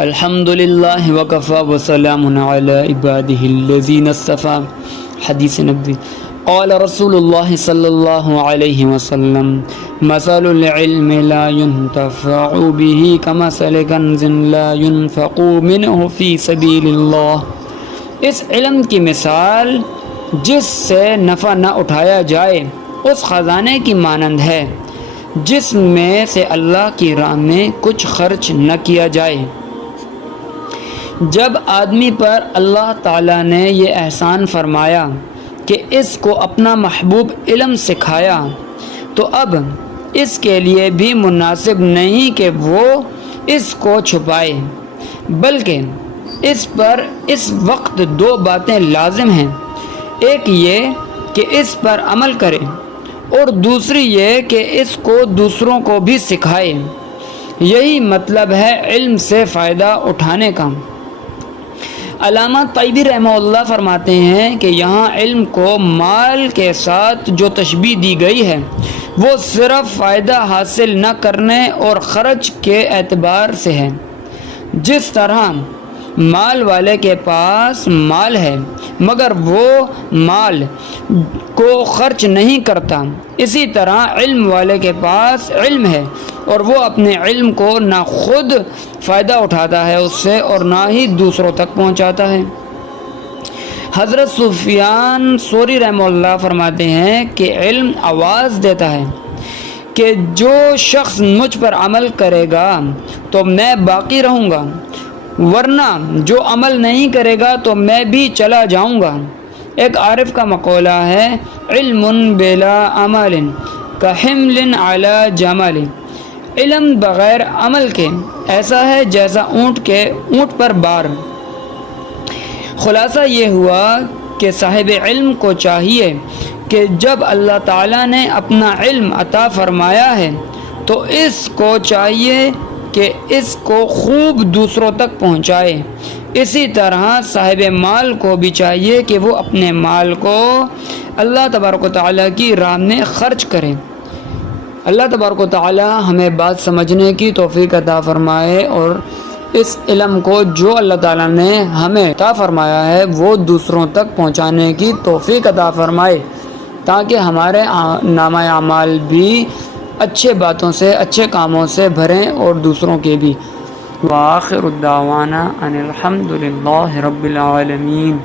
الحمد للہ وکفی وسلام علی عبادہ الذین اصطفی. حدیث نبوی. قال رسول اللہ صلی اللہ علیہ وسلم مثل العلم لا ينتفع به كمثل كنز لا ينفق منه في سبیل اللہ. اس علم کی مثال جس سے نفع نہ اٹھایا جائے اس خزانے کی مانند ہے جس میں سے اللہ کی راہ میں کچھ خرچ نہ کیا جائے. جب آدمی پر اللہ تعالیٰ نے یہ احسان فرمایا کہ اس کو اپنا محبوب علم سکھایا تو اب اس کے لیے بھی مناسب نہیں کہ وہ اس کو چھپائے، بلکہ اس پر اس وقت دو باتیں لازم ہیں. ایک یہ کہ اس پر عمل کرے اور دوسری یہ کہ اس کو دوسروں کو بھی سکھائے. یہی مطلب ہے علم سے فائدہ اٹھانے کا. علامہ طیبی رحمہ اللہ فرماتے ہیں کہ یہاں علم کو مال کے ساتھ جو تشبیہ دی گئی ہے وہ صرف فائدہ حاصل نہ کرنے اور خرچ کے اعتبار سے ہے. جس طرح مال والے کے پاس مال ہے مگر وہ مال کو خرچ نہیں کرتا، اسی طرح علم والے کے پاس علم ہے اور وہ اپنے علم کو نہ خود فائدہ اٹھاتا ہے اس سے اور نہ ہی دوسروں تک پہنچاتا ہے. حضرت سفیان ثوری رحمہ اللہ فرماتے ہیں کہ علم آواز دیتا ہے کہ جو شخص مجھ پر عمل کرے گا تو میں باقی رہوں گا، ورنہ جو عمل نہیں کرے گا تو میں بھی چلا جاؤں گا. ایک عارف کا مقولہ ہے علم بلا عمل کحمل علی جمل. علم بغیر عمل کے ایسا ہے جیسا اونٹ پر بار. خلاصہ یہ ہوا کہ صاحب علم کو چاہیے کہ جب اللہ تعالیٰ نے اپنا علم عطا فرمایا ہے تو اس کو چاہیے کہ اس کو خوب دوسروں تک پہنچائے. اسی طرح صاحب مال کو بھی چاہیے کہ وہ اپنے مال کو اللہ تبارک و تعالیٰ کی راہ میں خرچ کرے. اللہ تبارک و تعالیٰ ہمیں بات سمجھنے کی توفیق عطا فرمائے اور اس علم کو جو اللہ تعالیٰ نے ہمیں عطا فرمایا ہے وہ دوسروں تک پہنچانے کی توفیق عطا فرمائے تاکہ ہمارے نامہ اعمال بھی اچھے باتوں سے اچھے کاموں سے بھریں اور دوسروں کے بھی. وآخر الدعوانا ان الحمد للہ رب العالمین.